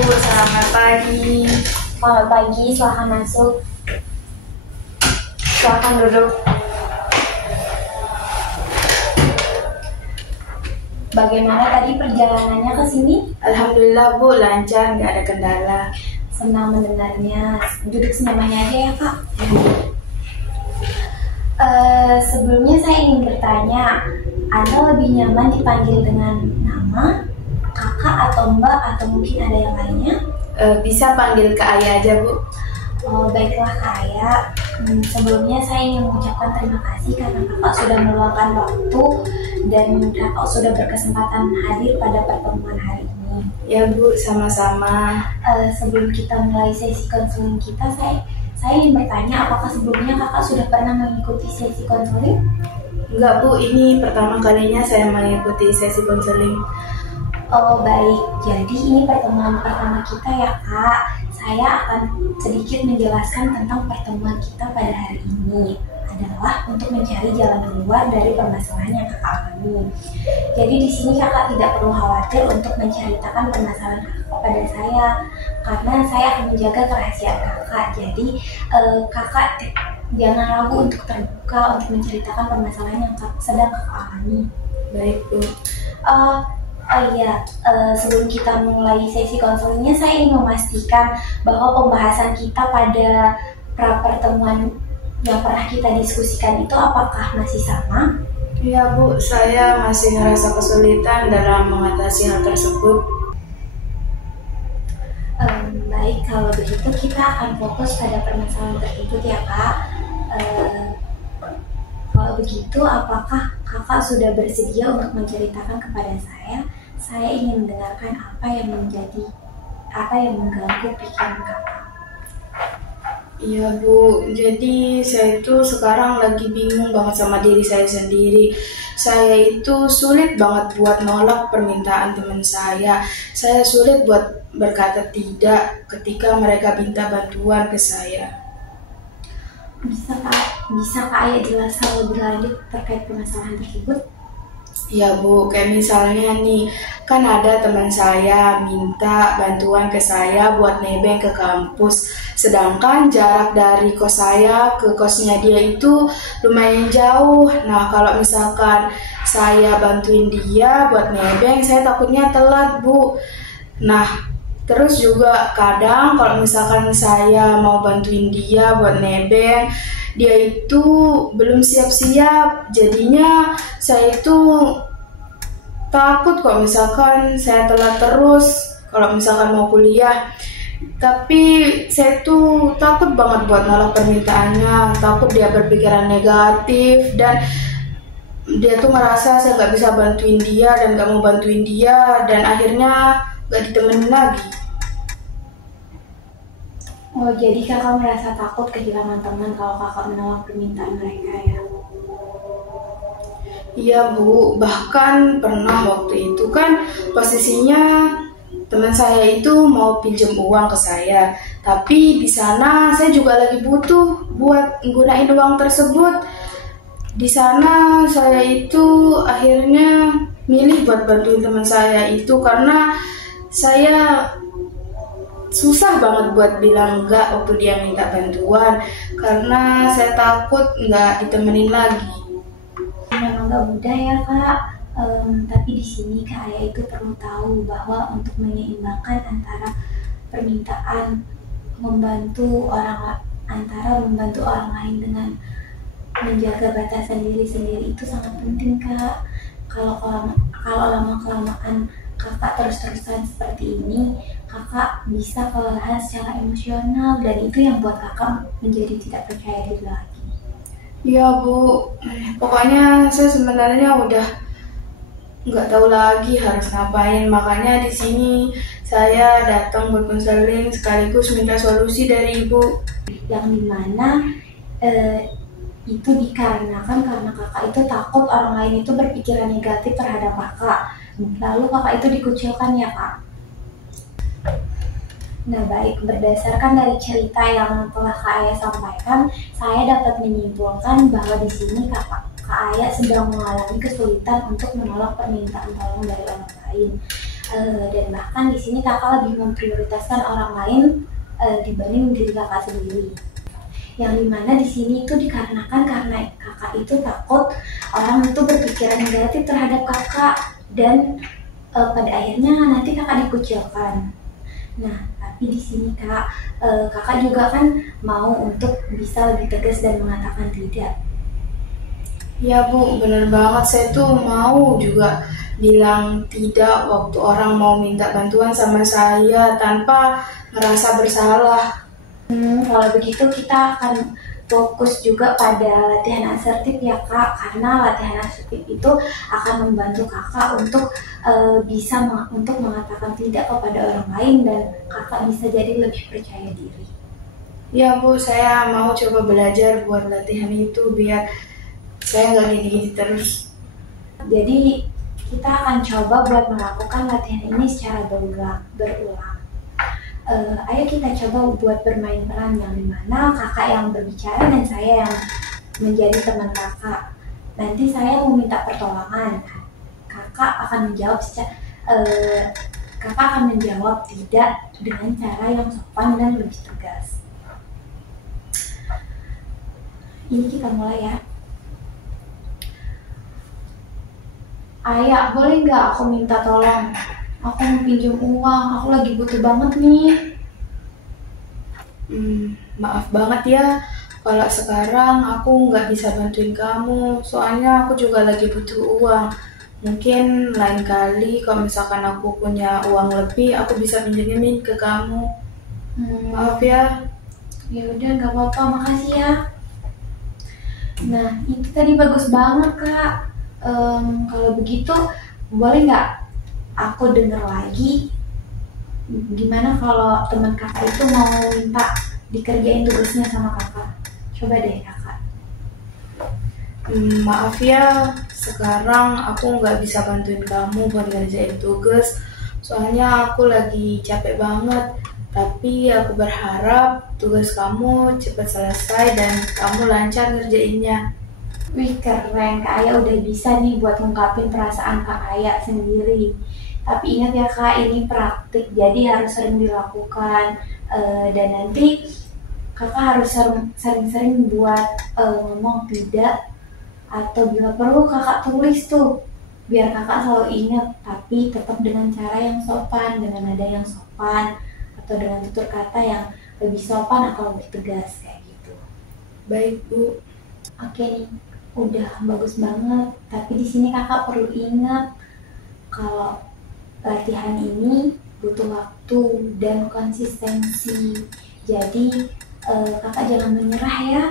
selamat pagi. Selamat pagi, silahkan masuk. Silakan duduk. Bagaimana tadi perjalanannya ke sini? Alhamdulillah Bu, lancar, nggak ada kendala. Senang mendengarnya. Duduk senyamannya aja ya Kak. Sebelumnya saya ingin bertanya, Anda lebih nyaman dipanggil dengan nama, kakak atau mbak, atau mungkin ada yang lainnya? Bisa panggil ke Ayah aja Bu. Oh, baiklah Kak Aya. Sebelumnya saya ingin mengucapkan terima kasih karena kakak sudah meluangkan waktu dan kakak sudah berkesempatan hadir pada pertemuan hari ini. Ya Bu, sama-sama. Sebelum kita mulai sesi konseling kita, saya ingin bertanya, apakah sebelumnya kakak sudah pernah mengikuti sesi konseling? Enggak Bu, ini pertama kalinya saya mengikuti sesi konseling. Oh baik, jadi ini pertemuan pertama kita ya Kak. Saya akan sedikit menjelaskan tentang pertemuan kita pada hari ini adalah untuk mencari jalan keluar dari permasalahan yang kakak alami. Jadi di sini kakak tidak perlu khawatir untuk menceritakan permasalahan kakak kepada saya, karena saya akan menjaga kerahasiaan kakak. Jadi kakak jangan ragu untuk terbuka untuk menceritakan permasalahan yang sedang kakak alami. Baik Bu. Sebelum kita mulai sesi konselingnya, saya ingin memastikan bahwa pembahasan kita pada pertemuan yang pernah kita diskusikan itu apakah masih sama? Iya Bu, saya masih merasa kesulitan dalam mengatasi hal tersebut. Baik, kalau begitu kita akan fokus pada permasalahan tersebut ya Kak. Kalau begitu, apakah kakak sudah bersedia untuk menceritakan kepada saya? Saya ingin mendengarkan apa yang mengganggu pikiran kakak. Iya Bu, jadi saya itu sekarang lagi bingung banget sama diri saya sendiri. Saya itu sulit banget buat nolak permintaan teman saya. Saya sulit buat berkata tidak ketika mereka minta bantuan ke saya. Bisa Kak Aya jelaskan lebih lanjut terkait permasalahan tersebut? Ya Bu, kayak misalnya nih, kan ada teman saya minta bantuan ke saya buat nebeng ke kampus. Sedangkan jarak dari kos saya ke kosnya dia itu lumayan jauh. Nah, kalau misalkan saya bantuin dia buat nebeng, saya takutnya telat Bu. Nah, terus juga kadang kalau misalkan saya mau bantuin dia buat nebeng, dia itu belum siap-siap, jadinya saya itu takut kalau misalkan saya telat terus kalau misalkan mau kuliah. Tapi saya tuh takut banget buat nolak permintaannya, takut dia berpikiran negatif dan dia tuh ngerasa saya gak bisa bantuin dia dan gak mau bantuin dia dan akhirnya gak ditemenin lagi. Oh, jadi kakak merasa takut kehilangan teman kalau kakak menolak permintaan mereka ya? Iya Bu, bahkan pernah waktu itu kan posisinya teman saya itu mau pinjam uang ke saya, tapi di sana saya juga lagi butuh buat gunain uang tersebut. Di sana saya itu akhirnya milih buat bantuin teman saya itu karena saya susah banget buat bilang enggak waktu dia minta bantuan karena saya takut enggak ditemenin lagi. Memang gak mudah ya Kak, tapi di sini Kak Aya itu perlu tahu bahwa untuk menyeimbangkan antara permintaan membantu membantu orang lain dengan menjaga batasan diri sendiri itu sangat penting Kak. Kalau lama-kelamaan kakak terus-terusan seperti ini, kakak bisa kelelahan secara emosional dan itu yang buat kakak menjadi tidak percaya diri lagi. Iya Bu, pokoknya saya sebenarnya udah nggak tahu lagi harus ngapain. Makanya di sini saya datang buat konseling sekaligus minta solusi dari Ibu. Yang dimana itu dikarenakan karena kakak itu takut orang lain itu berpikiran negatif terhadap kakak. Lalu kakak itu dikucilkan ya Kak. Nah baik, berdasarkan dari cerita yang telah Kak Aya sampaikan, saya dapat menyimpulkan bahwa di sini Kak Aya sedang mengalami kesulitan untuk menolak permintaan tolong dari orang lain. Dan bahkan di sini kakak lebih memprioritaskan orang lain dibanding diri kakak sendiri. Yang dimana di sini itu dikarenakan karena kakak itu takut orang itu berpikiran negatif terhadap kakak dan pada akhirnya nanti kakak dikucilkan. Nah, tapi di sini kakak juga kan mau untuk bisa lebih tegas dan mengatakan tidak. Ya Bu, bener banget. Saya tuh mau juga bilang tidak waktu orang mau minta bantuan sama saya tanpa merasa bersalah. Kalau begitu kita akan fokus juga pada latihan asertif ya kak, karena latihan asertif itu akan membantu kakak untuk bisa untuk mengatakan tidak kepada orang lain dan kakak bisa jadi lebih percaya diri. Ya Bu, saya mau coba belajar buat latihan itu biar saya nggak gini-gini terus. Jadi kita akan coba buat melakukan latihan ini secara berulang. Ayo kita coba buat bermain peran yang dimana kakak yang berbicara dan saya yang menjadi teman kakak. Nanti saya mau minta pertolongan. Kakak akan menjawab tidak dengan cara yang sopan dan lebih tegas. Ini kita mulai ya. Ayah, boleh nggak aku minta tolong? Aku mau pinjam uang, aku lagi butuh banget nih. Maaf banget ya, kalau sekarang aku nggak bisa bantuin kamu, soalnya aku juga lagi butuh uang. Mungkin lain kali kalau misalkan aku punya uang lebih, aku bisa pinjemin ke kamu. Maaf ya. Ya udah, nggak apa-apa, makasih ya. Nah, itu tadi bagus banget kak. Kalau begitu, boleh nggak aku dengar lagi? Gimana kalau teman kakak itu mau minta dikerjain tugasnya sama kakak? Coba deh kakak. Maaf ya, sekarang aku nggak bisa bantuin kamu buat ngerjain tugas, soalnya aku lagi capek banget. Tapi aku berharap tugas kamu cepat selesai dan kamu lancar ngerjainnya. Wih keren, Kak Aya udah bisa nih buat ngungkapin perasaan Kak Aya sendiri. Tapi ingat ya Kak, ini praktik, jadi harus sering dilakukan. Dan nanti Kakak harus sering-sering buat ngomong tidak. Atau bila perlu Kakak tulis tuh, biar Kakak selalu ingat. Tapi tetap dengan cara yang sopan, dengan nada yang sopan. Atau dengan tutur kata yang lebih sopan atau lebih tegas kayak gitu. Baik Bu. Oke nih. Udah bagus banget, tapi di sini kakak perlu ingat kalau latihan ini butuh waktu dan konsistensi. Jadi kakak jangan menyerah ya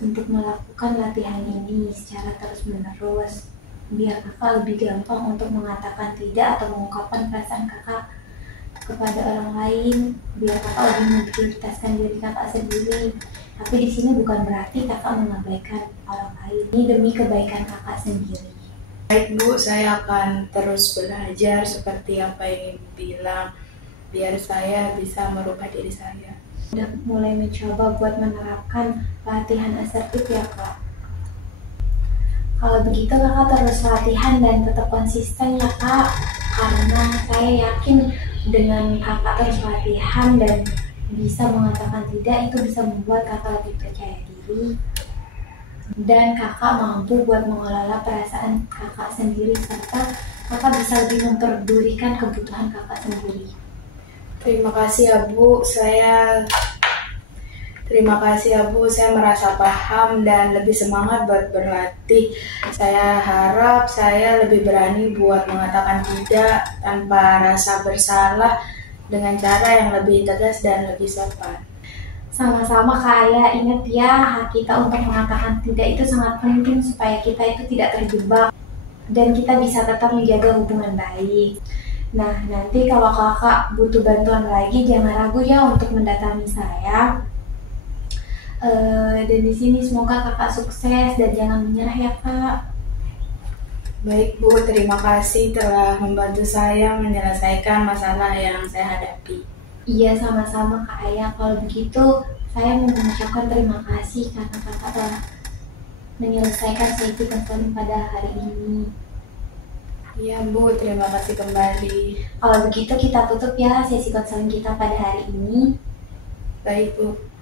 untuk melakukan latihan ini secara terus-menerus, biar kakak lebih gampang untuk mengatakan tidak atau mengungkapkan perasaan kakak kepada orang lain, biar kakak lebih memprioritaskan diri kakak sendiri. Tapi di sini bukan berarti kakak mengabaikan orang lain. Ini demi kebaikan kakak sendiri. Baik Bu, saya akan terus belajar seperti apa yang Ibu bilang, biar saya bisa merubah diri saya. Udah mulai mencoba buat menerapkan latihan asertif ya Kak. Kalau begitu kakak terus latihan dan tetap konsisten ya Kak. Karena saya yakin dengan kakak terus latihan dan bisa mengatakan tidak, itu bisa membuat kakak lebih percaya diri dan kakak mampu buat mengelola perasaan kakak sendiri serta kakak bisa lebih memperdulikan kebutuhan kakak sendiri. Terima kasih ya Bu, saya merasa paham dan lebih semangat buat berlatih. Saya harap saya lebih berani buat mengatakan tidak tanpa rasa bersalah dengan cara yang lebih tegas dan lebih sopan. Sama-sama Kak Aya, ingat ya, hak kita untuk mengatakan tidak itu sangat penting supaya kita itu tidak terjebak dan kita bisa tetap menjaga hubungan baik. Nah, nanti kalau kakak butuh bantuan lagi, jangan ragu ya untuk mendatangi saya. Dan di sini semoga kakak sukses dan jangan menyerah ya Kak. Baik Bu, terima kasih telah membantu saya menyelesaikan masalah yang saya hadapi. Iya, sama-sama Kak Aya. Kalau begitu, saya mau mengucapkan terima kasih karena kakak telah menyelesaikan safety counseling pada hari ini. Iya Bu, terima kasih kembali. Kalau begitu kita tutup ya sesi konseling kita pada hari ini. Baik Bu.